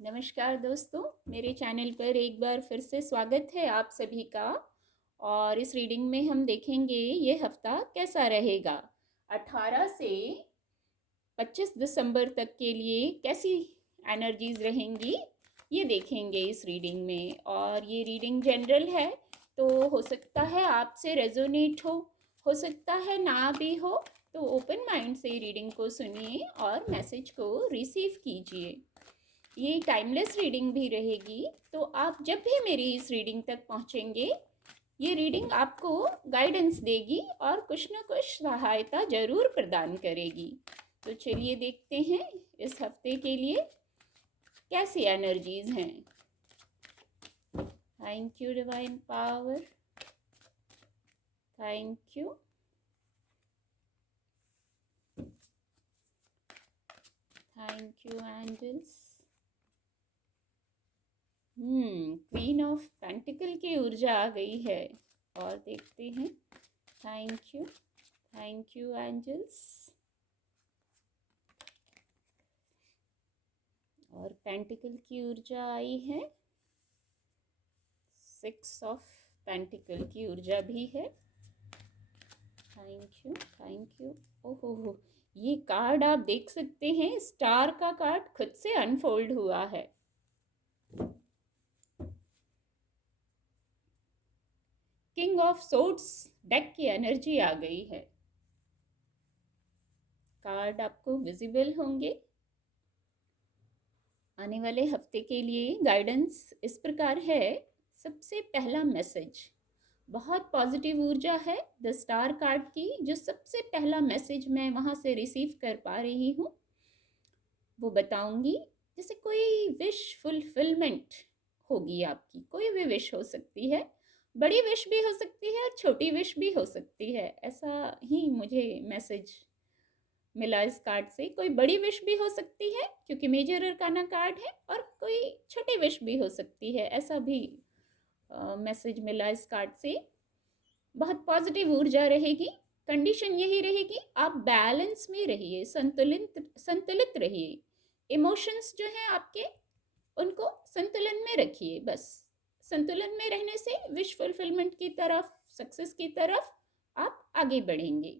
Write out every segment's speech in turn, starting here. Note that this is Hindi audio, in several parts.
नमस्कार दोस्तों, मेरे चैनल पर एक बार फिर से स्वागत है आप सभी का। और इस रीडिंग में हम देखेंगे ये हफ्ता कैसा रहेगा। 18 से 25 दिसंबर तक के लिए कैसी एनर्जीज रहेंगी ये देखेंगे इस रीडिंग में। और ये रीडिंग जनरल है, तो हो सकता है आपसे रेजोनेट हो सकता है ना भी हो। तो ओपन माइंड से रीडिंग को सुनिए और मैसेज को रिसीव कीजिए। ये टाइमलेस रीडिंग भी रहेगी, तो आप जब भी मेरी इस रीडिंग तक पहुंचेंगे ये रीडिंग आपको गाइडेंस देगी और कुछ न कुछ सहायता जरूर प्रदान करेगी। तो चलिए देखते हैं इस हफ्ते के लिए कैसी एनर्जीज हैं। Thank you divine power, thank you. Thank you angels. Queen of pentacle की ऊर्जा आ गई है और देखते हैं। Thank you angels. और पेंटिकल की ऊर्जा आई है। 6 ऑफ पेंटिकल की ऊर्जा भी है। Thank you. ओहो, ये कार्ड आप देख सकते हैं, स्टार का कार्ड खुद से अनफोल्ड हुआ है। किंग ऑफ सोर्ड्स डेक की एनर्जी आ गई है। कार्ड आपको विजिबल होंगे। आने वाले हफ्ते के लिए गाइडेंस इस प्रकार है। सबसे पहला मैसेज बहुत पॉजिटिव ऊर्जा है। द स्टार कार्ड की जो सबसे पहला मैसेज मैं वहाँ से रिसीव कर पा रही हूँ वो बताऊंगी। जैसे कोई विश फुलफिलमेंट होगी आपकी, कोई भी विश हो सकती है, बड़ी विश भी हो सकती है और छोटी विश भी हो सकती है। ऐसा ही मुझे मैसेज मिला इस कार्ड से। कोई बड़ी विश भी हो सकती है क्योंकि मेजर अरकाना कार्ड है, और कोई छोटी विश भी हो सकती है, ऐसा भी मैसेज मिला इस कार्ड से। बहुत पॉजिटिव ऊर्जा रहेगी। कंडीशन यही रहेगी, आप बैलेंस में रहिए, संतुलित रहिए। इमोशंस जो हैं आपके उनको संतुलन में रखिए। बस संतुलन में रहने से विश फुलफिलमेंट की तरफ, सक्सेस की तरफ आप आगे बढ़ेंगे।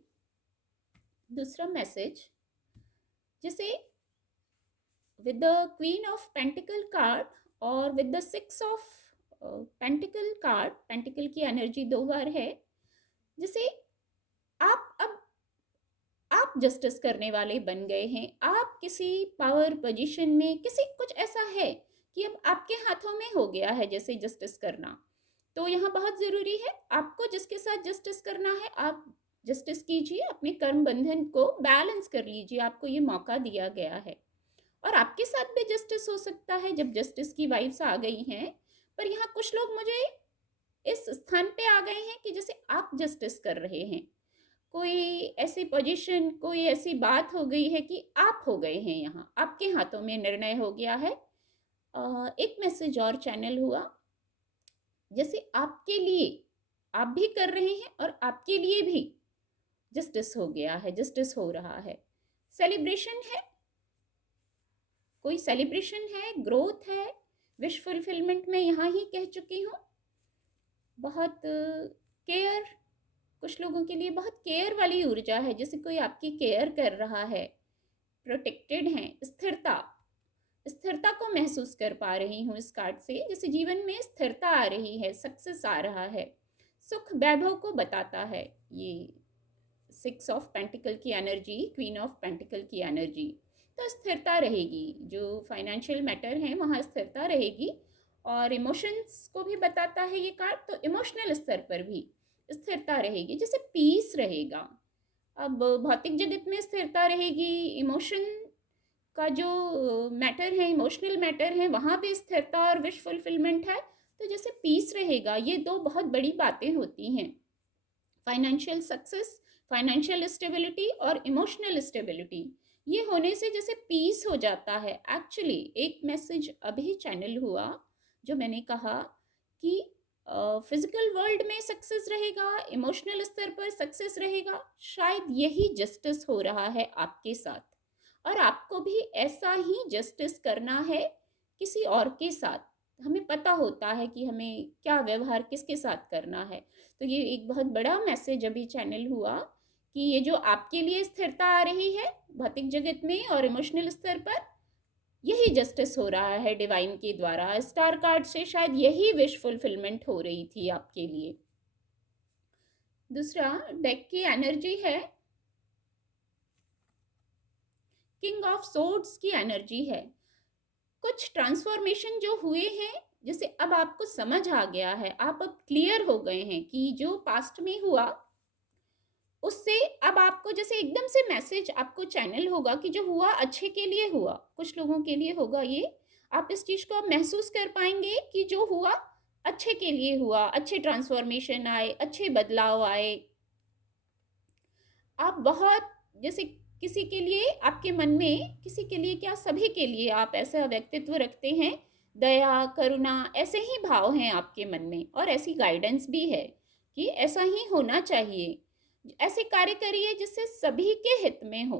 दूसरा मैसेज, जैसे with the queen of pentacle card और with the 6 of pentacle card, pentacle की एनर्जी 2 बार है। जैसे आप जस्टिस करने वाले बन गए हैं। आप किसी पावर पोजीशन में, किसी कुछ ऐसा है कि अब आपके हाथों में हो गया है जैसे जस्टिस करना। तो यहाँ बहुत ज़रूरी है, आपको जिसके साथ जस्टिस करना है आप जस्टिस कीजिए, अपने कर्म बंधन को बैलेंस कर लीजिए। आपको ये मौका दिया गया है और आपके साथ भी जस्टिस हो सकता है जब जस्टिस की वाइब्स आ गई हैं। पर यहाँ कुछ लोग मुझे इस स्थान पे आ गए हैं कि जैसे आप जस्टिस कर रहे हैं। कोई ऐसी पोजीशन, कोई ऐसी बात हो गई है कि आप हो गए हैं, यहाँ आपके हाथों में निर्णय हो गया है। एक मैसेज और चैनल हुआ, जैसे आपके लिए आप भी कर रहे हैं और आपके लिए भी जस्टिस हो गया है, जस्टिस हो रहा है। सेलिब्रेशन है, कोई सेलिब्रेशन है, ग्रोथ है, विश फुलफिलमेंट में यहाँ ही कह चुकी हूँ। बहुत केयर, कुछ लोगों के लिए बहुत केयर वाली ऊर्जा है, जैसे कोई आपकी केयर कर रहा है। प्रोटेक्टेड हैं, स्थिरता, स्थिरता को महसूस कर पा रही हूँ इस कार्ड से। जैसे जीवन में स्थिरता आ रही है, सक्सेस आ रहा है, सुख वैभव को बताता है ये 6 ऑफ पेंटिकल की एनर्जी, क्वीन ऑफ पेंटिकल की एनर्जी। तो स्थिरता रहेगी, जो फाइनेंशियल मैटर है वहाँ स्थिरता रहेगी। और इमोशंस को भी बताता है ये कार्ड, तो इमोशनल स्तर पर भी स्थिरता रहेगी, जैसे पीस रहेगा। अब भौतिक जगत में स्थिरता रहेगी, इमोशन का जो मैटर है, इमोशनल मैटर है, वहाँ भी स्थिरता और विश फुलफिलमेंट है। तो जैसे पीस रहेगा, ये दो बहुत बड़ी बातें होती हैं। फाइनेंशियल सक्सेस, फाइनेंशियल स्टेबिलिटी और इमोशनल स्टेबिलिटी, ये होने से जैसे पीस हो जाता है। एक्चुअली एक मैसेज अभी चैनल हुआ जो मैंने कहा कि फिजिकल वर्ल्ड में सक्सेस रहेगा, इमोशनल स्तर पर सक्सेस रहेगा। शायद यही जस्टिस हो रहा है आपके साथ, और आपको भी ऐसा ही जस्टिस करना है किसी और के साथ, हमें पता होता है कि हमें क्या व्यवहार किसके साथ करना है। तो ये एक बहुत बड़ा मैसेज अभी चैनल हुआ कि ये जो आपके लिए स्थिरता आ रही है भौतिक जगत में और इमोशनल स्तर पर, यही जस्टिस हो रहा है डिवाइन के द्वारा। स्टार कार्ड से शायद यही विश फुलफिलमेंट हो रही थी आपके लिए। दूसरा डेक की एनर्जी है, किंग ऑफ सोर्ड्स की एनर्जी है। कुछ ट्रांसफॉर्मेशन जो हुए हैं, जैसे अब आपको समझ आ गया है, आप अब क्लियर हो गए हैं कि जो पास्ट में हुआ उससे अब आपको जैसे एकदम से मैसेज आपको चैनल होगा कि जो हुआ अच्छे के लिए हुआ, कुछ लोगों के लिए होगा ये। आप इस चीज को महसूस कर पाएंगे कि जो हुआ अच्छे के लिए हुआ, अच्छे ट्रांसफॉर्मेशन आए, अच्छे बदलाव आए। आप बहुत जैसे किसी के लिए आपके मन में, किसी के लिए क्या सभी के लिए आप ऐसा व्यक्तित्व रखते हैं, दया करुणा ऐसे ही भाव हैं आपके मन में, और ऐसी गाइडेंस भी है कि ऐसा ही होना चाहिए। ऐसे कार्य करिए जिससे सभी के हित में हो,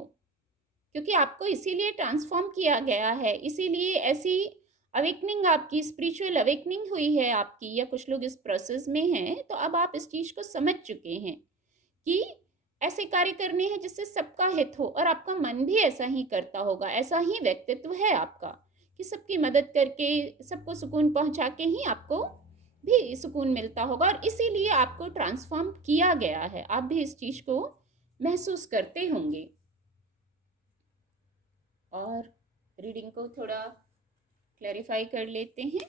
क्योंकि आपको इसीलिए ट्रांसफॉर्म किया गया है, इसीलिए ऐसी अवेकनिंग, आपकी स्पिरिचुअल अवेकनिंग हुई है आपकी, या कुछ लोग इस प्रोसेस में हैं। तो अब आप इस चीज को समझ चुके हैं कि ऐसे कार्य करने हैं जिससे सबका हित हो, और आपका मन भी ऐसा ही करता होगा, ऐसा ही व्यक्तित्व है आपका कि सबकी मदद करके सबको सुकून पहुंचा के ही आपको भी सुकून मिलता होगा, और इसीलिए आपको ट्रांसफॉर्म किया गया है। आप भी इस चीज को महसूस करते होंगे। और रीडिंग को थोड़ा क्लैरिफाई कर लेते हैं,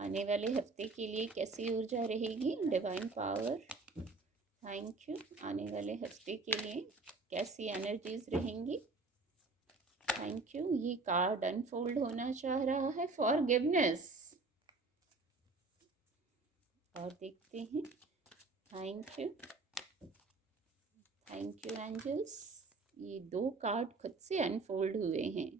आने वाले हफ्ते के लिए कैसी ऊर्जा रहेगी, डिवाइन पावर, थैंक यू। आने वाले हफ्ते के लिए कैसी एनर्जीज रहेंगी, थैंक यू। ये कार्ड अनफोल्ड होना चाह रहा है, फॉरगिवनेस, और देखते हैं। Thank you, thank you angels. ये 2 कार्ड खुद से अनफोल्ड हुए हैं।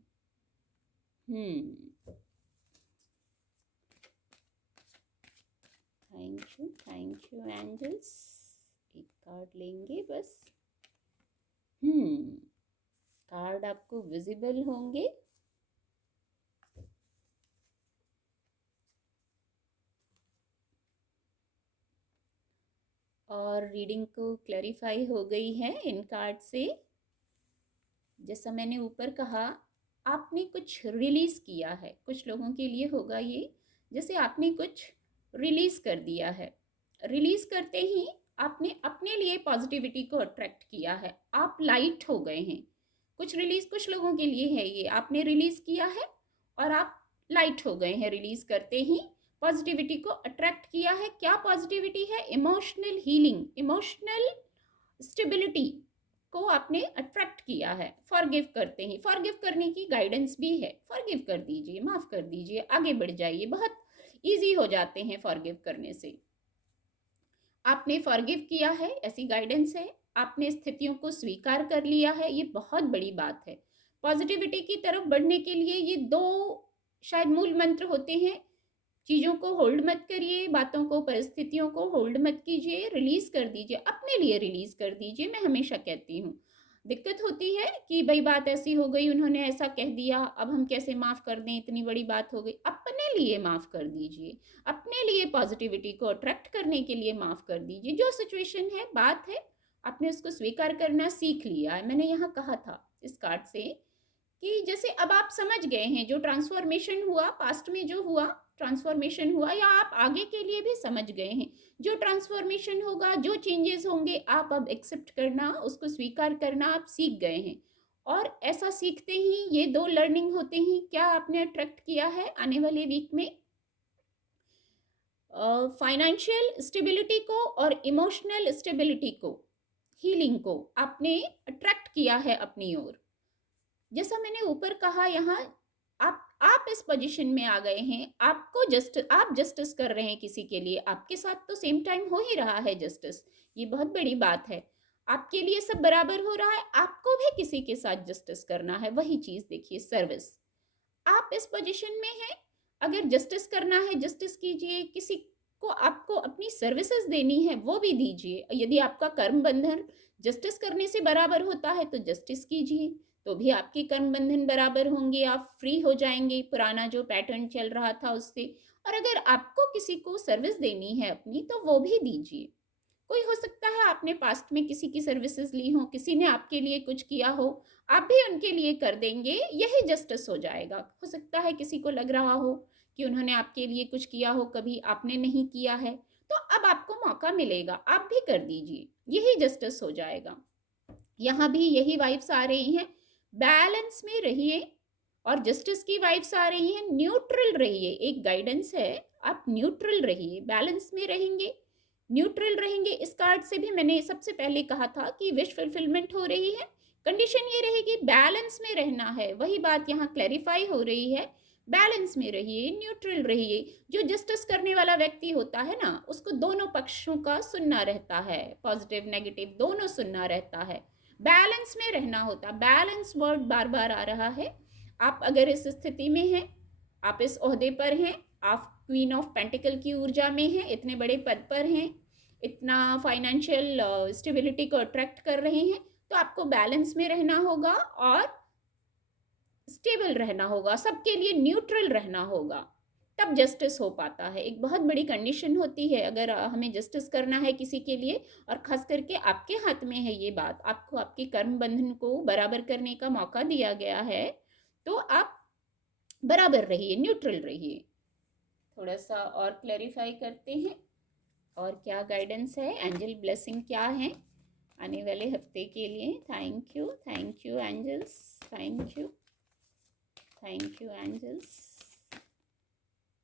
Thank you angels. एक कार्ड लेंगे बस। कार्ड आपको विजिबल होंगे। और रीडिंग को क्लैरिफाई हो गई है इन कार्ड से। जैसा मैंने ऊपर कहा, आपने कुछ रिलीज किया है, कुछ लोगों के लिए होगा ये, जैसे आपने कुछ रिलीज कर दिया है। रिलीज करते ही आपने अपने लिए पॉजिटिविटी को अट्रैक्ट किया है, आप लाइट हो गए हैं। कुछ रिलीज कुछ लोगों के लिए है ये, आपने रिलीज किया है और आप लाइट हो गए हैं। रिलीज करते ही पॉजिटिविटी को अट्रैक्ट किया है। क्या पॉजिटिविटी है? इमोशनल हीलिंग, इमोशनल स्टेबिलिटी को आपने अट्रैक्ट किया है। फॉरगिव करते ही, फॉरगिव करने की गाइडेंस भी है। फॉरगिव कर दीजिए, माफ कर दीजिए, आगे बढ़ जाइए, बहुत इजी हो जाते हैं फॉरगिव करने से। आपने फॉरगिव किया है, ऐसी गाइडेंस है। आपने स्थितियों को स्वीकार कर लिया है, ये बहुत बड़ी बात है। पॉजिटिविटी की तरफ बढ़ने के लिए ये 2 शायद मूल मंत्र होते हैं। चीज़ों को होल्ड मत करिए, बातों को, परिस्थितियों को होल्ड मत कीजिए, रिलीज कर दीजिए, अपने लिए रिलीज कर दीजिए। मैं हमेशा कहती हूँ, दिक्कत होती है कि भाई बात ऐसी हो गई, उन्होंने ऐसा कह दिया, अब हम कैसे माफ कर दें, इतनी बड़ी बात हो गई। अपने लिए माफ कर दीजिए, अपने लिए पॉजिटिविटी को अट्रैक्ट करने के लिए माफ कर दीजिए। जो सिचुएशन है, बात है, आपने उसको स्वीकार करना सीख लिया है। मैंने यहाँ कहा था इस कार्ड से कि जैसे अब आप समझ गए हैं, जो ट्रांसफॉर्मेशन हुआ पास्ट में, जो हुआ ट्रांसफॉर्मेशन हुआ, या आप आगे के लिए भी समझ गए हैं, जो ट्रांसफॉर्मेशन होगा, जो चेंजेस होंगे, आप अब एक्सेप्ट करना, उसको स्वीकार करना आप सीख गए हैं। और ऐसा सीखते ही ये 2 लर्निंग होते ही क्या आपने अट्रैक्ट किया है आने वाले वीक में? फाइनेंशियल स्टेबिलिटी को और इमोशनल स्टेबिलिटी को, हीलिंग को आपने अट्रैक्ट किया है अपनी ओर। जैसा मैंने ऊपर कहा, यहाँ आप इस पोजीशन में आ गए हैं, आप जस्टिस कर रहे हैं किसी के लिए, आपके साथ तो सेम टाइम हो ही रहा है जस्टिस। ये बहुत बड़ी बात है, आपके लिए सब बराबर हो रहा है, आपको भी किसी के साथ जस्टिस करना है। वही चीज देखिए, सर्विस। आप इस पोजीशन में हैं, अगर जस्टिस करना है जस्टिस कीजिए, किसी को आपको अपनी सर्विसेज देनी है वो भी दीजिए। यदि आपका कर्म बंधन जस्टिस करने से बराबर होता है तो जस्टिस कीजिए, तो भी आपकी कर्म बंधन बराबर होंगे, आप फ्री हो जाएंगे पुराना जो पैटर्न चल रहा था उससे। और अगर आपको किसी को सर्विस देनी है अपनी, तो वो भी दीजिए। कोई हो सकता है आपने पास्ट में किसी की सर्विसेज ली हो, किसी ने आपके लिए कुछ किया हो, आप भी उनके लिए कर देंगे, यही जस्टिस हो जाएगा। हो सकता है किसी को लग रहा हो कि उन्होंने आपके लिए कुछ किया हो, कभी आपने नहीं किया है, तो अब आपको मौका मिलेगा, आप भी कर दीजिए, यही जस्टिस हो जाएगा। यहाँ भी यही वाइब्स आ रही हैं, बैलेंस में रहिए। और जस्टिस की वाइब्स आ रही हैं, न्यूट्रल रहिए। एक गाइडेंस है, आप न्यूट्रल रहिए, बैलेंस में रहेंगे, न्यूट्रल रहेंगे। इस कार्ड से भी मैंने सबसे पहले कहा था कि विश फुलफिलमेंट हो रही है, कंडीशन ये रहेगी बैलेंस में रहना है। वही बात यहाँ क्लैरिफाई हो रही है, बैलेंस में रहिए, न्यूट्रल रहिए। जो जस्टिस करने वाला व्यक्ति होता है ना, उसको दोनों पक्षों का सुनना रहता है, पॉजिटिव नेगेटिव दोनों सुनना रहता है, बैलेंस में रहना होता। बैलेंस वर्ड बार बार आ रहा है। आप अगर इस स्थिति में हैं, आप इस ओहदे पर हैं, आप क्वीन ऑफ पेंटिकल की ऊर्जा में हैं, इतने बड़े पद पर हैं, इतना फाइनेंशियल स्टेबिलिटी को अट्रैक्ट कर रहे हैं, तो आपको बैलेंस में रहना होगा और स्टेबल रहना होगा, सबके लिए न्यूट्रल रहना होगा, तब जस्टिस हो पाता है। एक बहुत बड़ी कंडीशन होती है अगर हमें जस्टिस करना है किसी के लिए, और खास करके आपके हाथ में है ये बात, आपको आपके कर्म बंधन को बराबर करने का मौका दिया गया है, तो आप बराबर रहिए, न्यूट्रल रहिए। थोड़ा सा और क्लैरिफाई करते हैं, और क्या गाइडेंस है, एंजल ब्लेसिंग क्या है आने वाले हफ्ते के लिए। Thank you angels, thank you angels.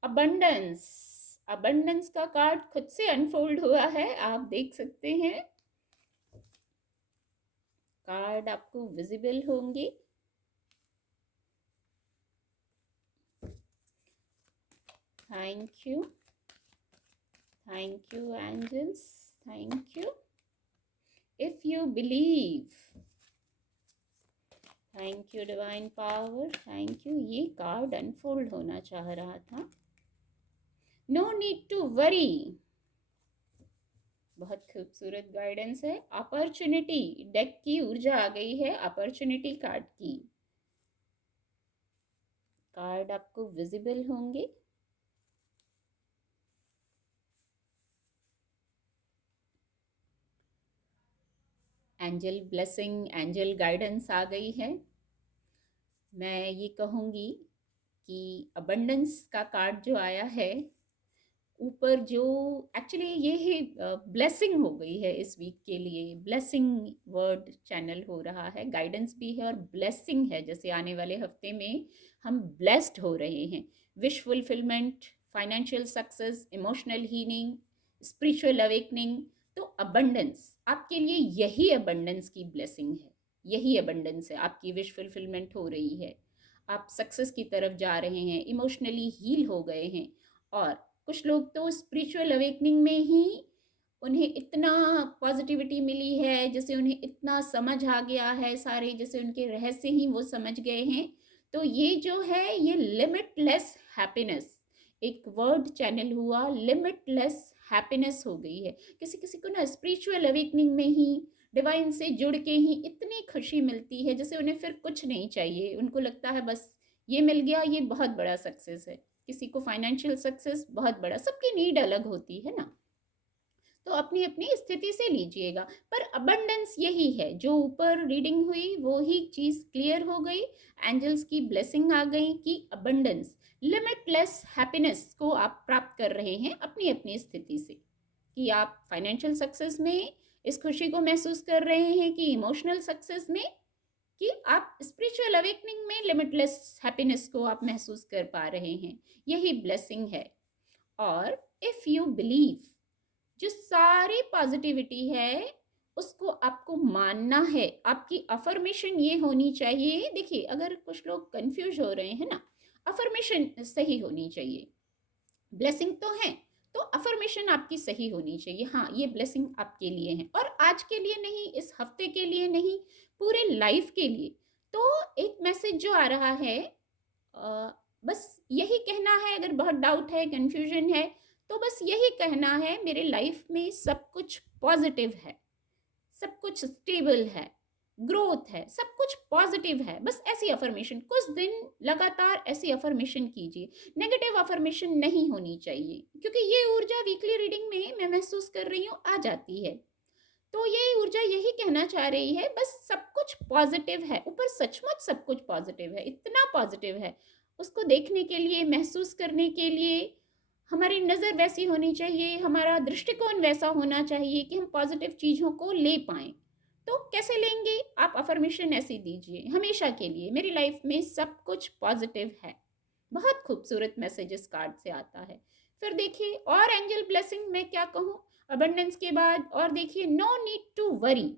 Abundance, abundance का कार्ड खुद से अनफोल्ड हुआ है, आप देख सकते हैं, कार्ड आपको विजिबल होंगे। Thank you angels, thank you. If you believe, thank you divine power, thank you. ये कार्ड अनफोल्ड होना चाह रहा था। नो नीड टू वरी, बहुत खूबसूरत गाइडेंस है। अपॉर्चुनिटी, डेक की ऊर्जा आ गई है अपॉर्चुनिटी कार्ड की, कार्ड आपको विजिबल होंगे। एंजल ब्लेसिंग, एंजल गाइडेंस आ गई है। मैं ये कहूँगी कि अबंडेंस का कार्ड जो आया है ऊपर, जो एक्चुअली ये है ब्लेसिंग हो गई है इस वीक के लिए, ब्लेसिंग वर्ड चैनल हो रहा है, गाइडेंस भी है और ब्लेसिंग है। जैसे आने वाले हफ्ते में हम ब्लेस्ड हो रहे हैं, wish fulfilment, financial success, emotional healing, spiritual awakening. तो अबंडेंस आपके लिए, यही अबंडेंस की ब्लेसिंग है, यही अबंडेंस है। आपकी विश फुलफिलमेंट हो रही है, आप सक्सेस की तरफ जा रहे हैं, इमोशनली हील हो गए हैं। और कुछ लोग तो स्पिरिचुअल अवेकनिंग में ही उन्हें इतना पॉजिटिविटी मिली है, जैसे उन्हें इतना समझ आ गया है, सारे जैसे उनके रहस्य ही वो समझ गए हैं। तो ये जो है, ये लिमिटलेस हैप्पीनेस, एक वर्ड चैनल हुआ, लिमिटलेस हैप्पीनेस हो गई है। किसी किसी को ना स्पिरिचुअल अवेकनिंग में ही, डिवाइन से जुड़ के ही इतनी खुशी मिलती है, जैसे उन्हें फिर कुछ नहीं चाहिए, उनको लगता है बस ये मिल गया, ये बहुत बड़ा सक्सेस है। किसी को फाइनेंशियल सक्सेस बहुत बड़ा, सबकी नीड अलग होती है ना, तो अपनी अपनी स्थिति से लीजिएगा। पर अबंडेंस यही है, जो ऊपर रीडिंग हुई वो ही चीज़ क्लियर हो गई, एंजल्स की ब्लेसिंग आ गई कि अबंडेंस, लिमिटलेस हैप्पीनेस को आप प्राप्त कर रहे हैं अपनी अपनी स्थिति से, कि आप फाइनेंशियल सक्सेस में इस खुशी को महसूस कर रहे हैं, कि इमोशनल सक्सेस में, कि आप स्पिरिचुअल अवेकनिंग में लिमिटलेस हैप्पीनेस को आप महसूस कर पा रहे हैं, यही ब्लेसिंग है। और इफ यू बिलीव, जो सारी पॉजिटिविटी है उसको आपको मानना है, आपकी अफर्मेशन ये होनी चाहिए। देखिए, अगर कुछ लोग कंफ्यूज हो रहे हैं ना, अफर्मेशन सही होनी चाहिए। ब्लेसिंग तो है, तो अफर्मेशन आपकी सही होनी चाहिए, हाँ ये ब्लेसिंग आपके लिए है, और आज के लिए नहीं, इस हफ्ते के लिए नहीं, पूरे लाइफ के लिए। तो एक मैसेज जो आ रहा है, बस यही कहना है, अगर बहुत डाउट है, कंफ्यूजन है, तो बस यही कहना है, मेरे लाइफ में सब कुछ पॉजिटिव है, सब कुछ स्टेबल है, ग्रोथ है, सब कुछ पॉजिटिव है। बस ऐसी अफर्मेशन कुछ दिन लगातार ऐसी अफर्मेशन कीजिए। नेगेटिव अफर्मेशन नहीं होनी चाहिए, क्योंकि ये ऊर्जा वीकली रीडिंग में मैं महसूस कर रही हूँ आ जाती है। तो ये ऊर्जा यही कहना चाह रही है, बस सब कुछ पॉजिटिव है, ऊपर सचमुच सब कुछ पॉजिटिव है, इतना पॉजिटिव है। उसको देखने के लिए, महसूस करने के लिए हमारी नज़र वैसी होनी चाहिए, हमारा दृष्टिकोण वैसा होना चाहिए कि हम पॉजिटिव चीज़ों को ले पाएँ। तो कैसे लेंगे? आप अफर्मेशन ऐसी दीजिए हमेशा के लिए, मेरी लाइफ में सब कुछ पॉजिटिव है। बहुत खूबसूरत मैसेज इस कार्ड से आता है। फिर देखिए और एंजल ब्लेसिंग मैं क्या कहूँ अबंडेंस के बाद, और देखिए नो नीड टू वरी,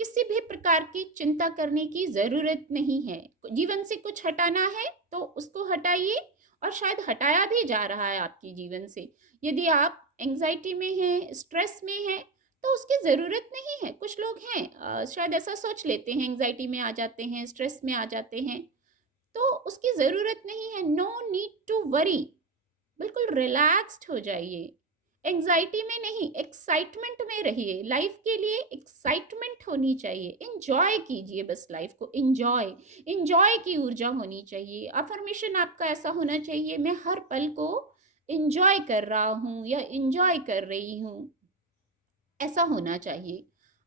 किसी भी प्रकार की चिंता करने की ज़रूरत नहीं है। जीवन से कुछ हटाना है तो उसको हटाइए, और शायद हटाया भी जा रहा है आपकी जीवन से। यदि आप एंग्जाइटी में हैं, स्ट्रेस में हैं, तो उसकी ज़रूरत नहीं है। कुछ लोग हैं शायद ऐसा सोच लेते हैं, एंग्जाइटी में आ जाते हैं, स्ट्रेस में आ जाते हैं, तो उसकी ज़रूरत नहीं है। नो नीड टू वरी, बिल्कुल रिलैक्स्ड हो जाइए। एंग्जाइटी में नहीं, एक्साइटमेंट में रहिए। लाइफ के लिए एक्साइटमेंट होनी चाहिए, इंजॉय कीजिए, बस लाइफ को इंजॉय, इंजॉय की ऊर्जा होनी चाहिए। अफर्मेशन आपका ऐसा होना चाहिए, मैं हर पल को इंजॉय कर रहा हूँ या इंजॉय कर रही हूँ, ऐसा होना चाहिए।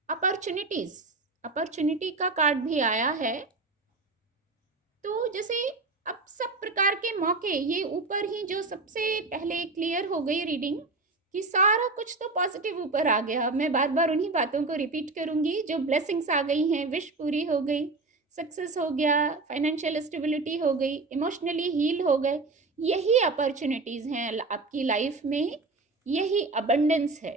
अपॉर्चुनिटीज, अपॉर्चुनिटी का कार्ड भी आया है। तो जैसे अब सब प्रकार के मौके, ये ऊपर ही जो सबसे पहले क्लियर हो गई रीडिंग कि सारा कुछ तो पॉजिटिव ऊपर आ गया। मैं बार बार उन्हीं बातों को रिपीट करूंगी। जो ब्लेसिंग्स आ गई हैं, विश पूरी हो गई, सक्सेस हो गया, फाइनेंशियल स्टेबिलिटी हो गई, इमोशनली हील हो गए, यही अपॉर्चुनिटीज़ हैं आपकी लाइफ में, यही अबंडेंस है।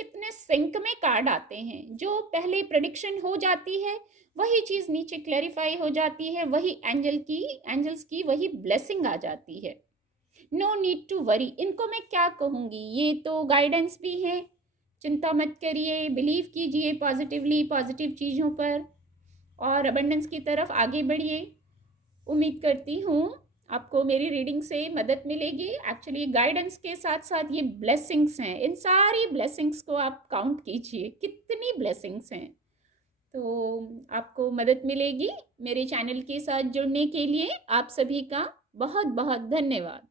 कितने सिंक में कार्ड आते हैं, जो पहले प्रेडिक्शन हो जाती है वही चीज़ नीचे क्लैरिफाई हो जाती है, वही एंजल्स की वही ब्लेसिंग आ जाती है। नो नीड टू वरी, इनको मैं क्या कहूँगी, ये तो गाइडेंस भी है। चिंता मत करिए, बिलीव कीजिए पॉजिटिवली, पॉजिटिव चीज़ों पर, और अबंडेंस की तरफ आगे बढ़िए। उम्मीद करती हूँ आपको मेरी रीडिंग से मदद मिलेगी। एक्चुअली गाइडेंस के साथ साथ ये ब्लेसिंग्स हैं, इन सारी ब्लेसिंग्स को आप काउंट कीजिए, कितनी ब्लेसिंग्स हैं। तो आपको मदद मिलेगी। मेरे चैनल के साथ जुड़ने के लिए आप सभी का बहुत बहुत धन्यवाद।